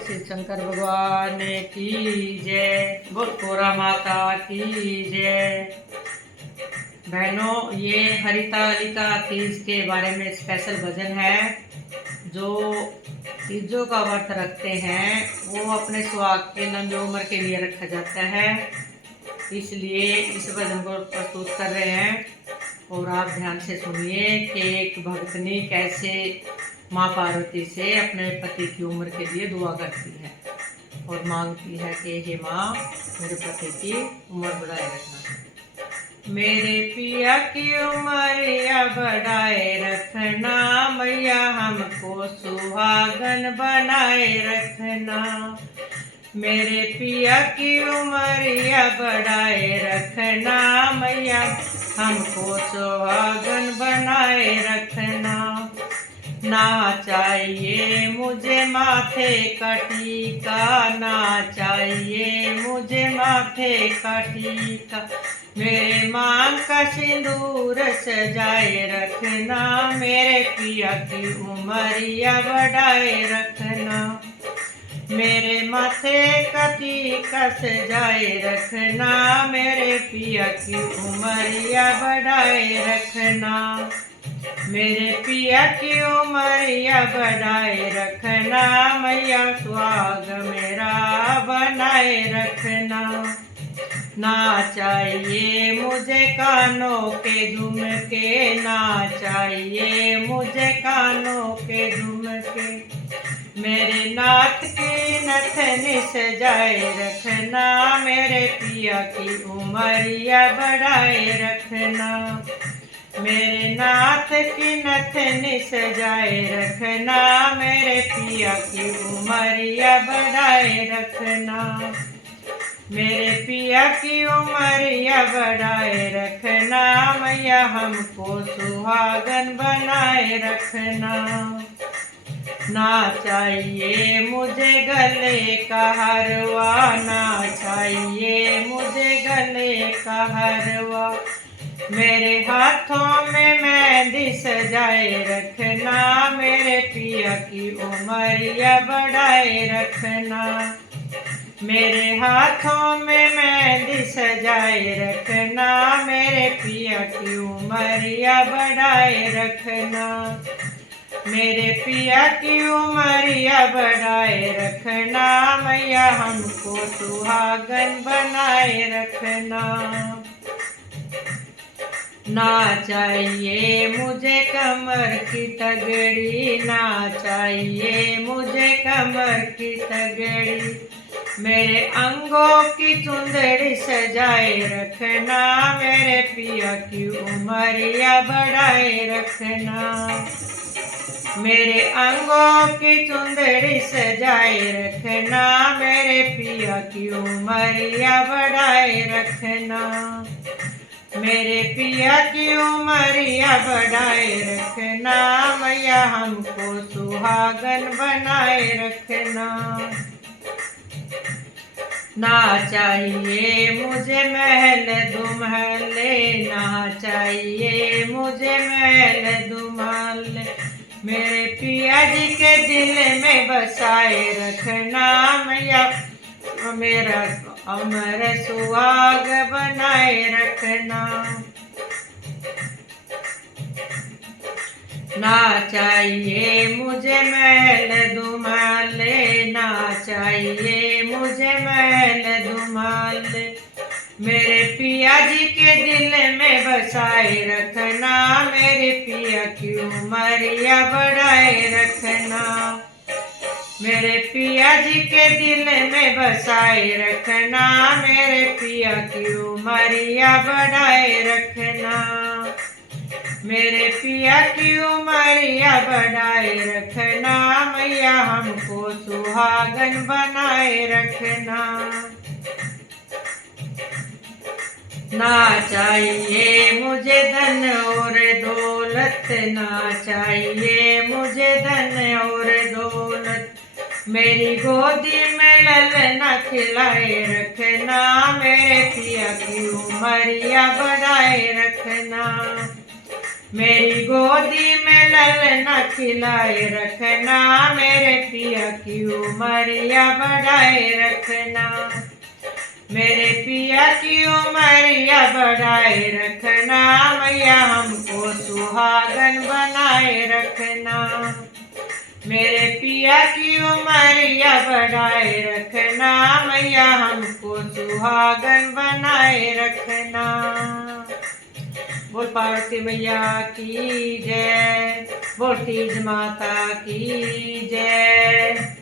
श्री शंकर भगवान की जय, बोल कोरा माता की जय। बहनों, ये हरितालिका तीज के बारे में स्पेशल भजन है। जो तीजों का व्रत रखते हैं वो अपने सुहाग के लंबी उम्र के लिए रखा जाता है, इसलिए इस भजन को प्रस्तुत कर रहे हैं। और आप ध्यान से सुनिए कि एक भक्तनी कैसे माँ पार्वती से अपने पति की उम्र के लिए दुआ करती है और मांगती है कि हे माँ, मेरे पति की उम्र बढ़ाए रखना, मेरे पिया की उम्र बढ़ाए रखना, मैया हमको सुहागन बनाए रखना, मेरे पिया की उम्र बढ़ाए रखना, मैया हमको सुहागन बनाए रखना। ना चाहिए मुझे माथे का टीका, ना चाहिए मुझे माथे का टीका, मेरे मांग का सिंदूर सजाए रखना, मेरे पिया की उमरिया बढ़ाए रखना, मेरे माथे का टीका सजाए रखना, मेरे पिया की उमरिया बढ़ाए रखना, मेरे पिया की उमरिया बढ़ाए रखना, मैया सुहाग मेरा बनाए रखना। ना चाहिए मुझे कानों के झुमके, ना चाहिए मुझे कानों के झुमके, मेरे नाथ की नथनी सजाए रखना, मेरे पिया की उमरिया बढ़ाए रखना, मेरे नाथ की नथनी सजाए रखना, मेरे पिया की उमरिया बढ़ाए रखना, मेरे पिया की उमरिया बढ़ाए रखना, मैया हमको सुहागन बनाए रखना। ना चाहिए मुझे गले का हरवा, ना चाहिए मुझे गले का हरवा, मेरे हाथों में मेहंदी सजाए रखना, मेरे पिया की उमरिया बढ़ाए रखना, मेरे हाथों में मेहंदी सजाए रखना, मेरे पिया की उमरिया बढ़ाए रखना, मेरे पिया की उमरिया बढ़ाए रखना, मैया हमको सुहागन बनाए रखना। ना चाहिए मुझे कमर की तगड़ी, ना चाहिए मुझे कमर की तगड़ी, मेरे अंगों की चुंदड़ी सजाए रखना, मेरे पिया की उमरिया बढ़ाए रखना, मेरे अंगों की चुंदड़ी सजाए रखना, मेरे पिया की उमरिया बढ़ाए रखना, मेरे पिया की उमरिया बढ़ाए रखना, मैया हमको सुहागन बनाए रखना। ना चाहिए मुझे महल दुमहले, ना चाहिए मुझे महल दुमहले, मेरे पिया जी के दिल में बसाए रखना, मैया मेरा अमर सुहाग बनाए रखना। ना चाहिए मुझे महल दुमाले, ना चाहिए मुझे महल दुमाले, मेरे पिया जी के दिल में बसाए रखना, मेरे पिया की उमरिया बढ़ाए रखना, मेरे पिया जी के दिल में बसाए रखना, मेरे पिया की उमरिया बढ़ाए रखना, मेरे पिया की उमरिया बढ़ाए रखना, मैया हमको सुहागन बनाए रखना। ना चाहिए मुझे धन और दौलत, ना चाहिए मुझे धन और दौलत, मेरी गोदी में ललना खिलाए रखना, मेरे पिया की उमरिया बढ़ाए रखना, मेरी गोदी में ललना खिलाए रखना, मेरे पिया की उमरिया बढ़ाए रखना, मेरे पिया की उमरिया बढ़ाए रखना, मैया हमको सुहागन बनाए रखना, मेरे पिया की उमरिया बढ़ाए रखना, मैया हमको सुहागन बनाए रखना। बोल पार्वती मैया की जय, बोल तीज माता की जय।